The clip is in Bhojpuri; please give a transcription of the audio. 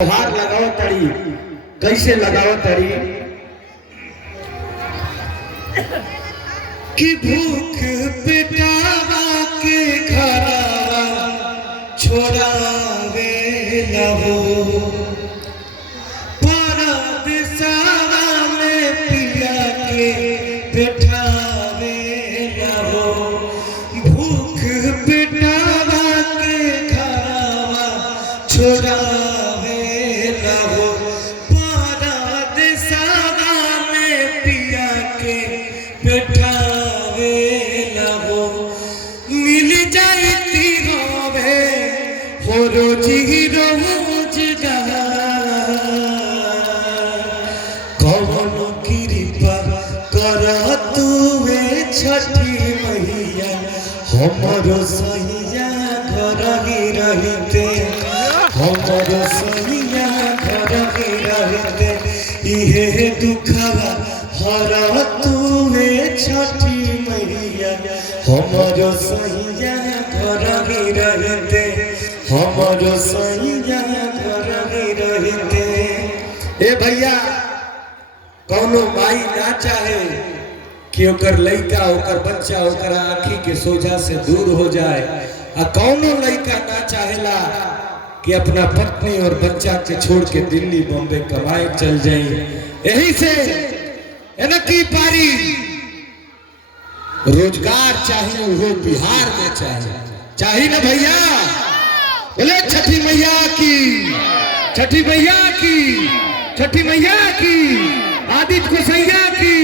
हार लगाओ तड़ी कैसे लगाओ तड़ी कि भूख पिटावा के घरवा छोड़ावे लहो परदेसवा में पिया के बिठावे लहो भूख पिटावा के घरवा छोड़ावे बैठावे लहो मिल जाती रोवे हो रोजी रोजगार कौन कृपा कर तुवे छठी मैया हमरो सैया घर ही रहते हमरो सैया घर ही रहते इहे दुखवा हर तुवे छठी मैया हमरो सैया घर ही रहते हमरो सैया घर ही रहते। ए भैया कौनो माई ना चाहे कि ओकर लइका ओकर बच्चा ओकर आँखी के सोझा से दूर हो जाए आ कौनो लइका ना चाहेला कि अपना पत्नी और बच्चा के छोड़ के दिल्ली बॉम्बे कमाए चल जाए। यही से की पारी रोजगार चाहिए वो बिहार में चाहिए ना भैया। बोले छठी मैया की छठी मैया की छठी मैया की आदित्य गोसैया की।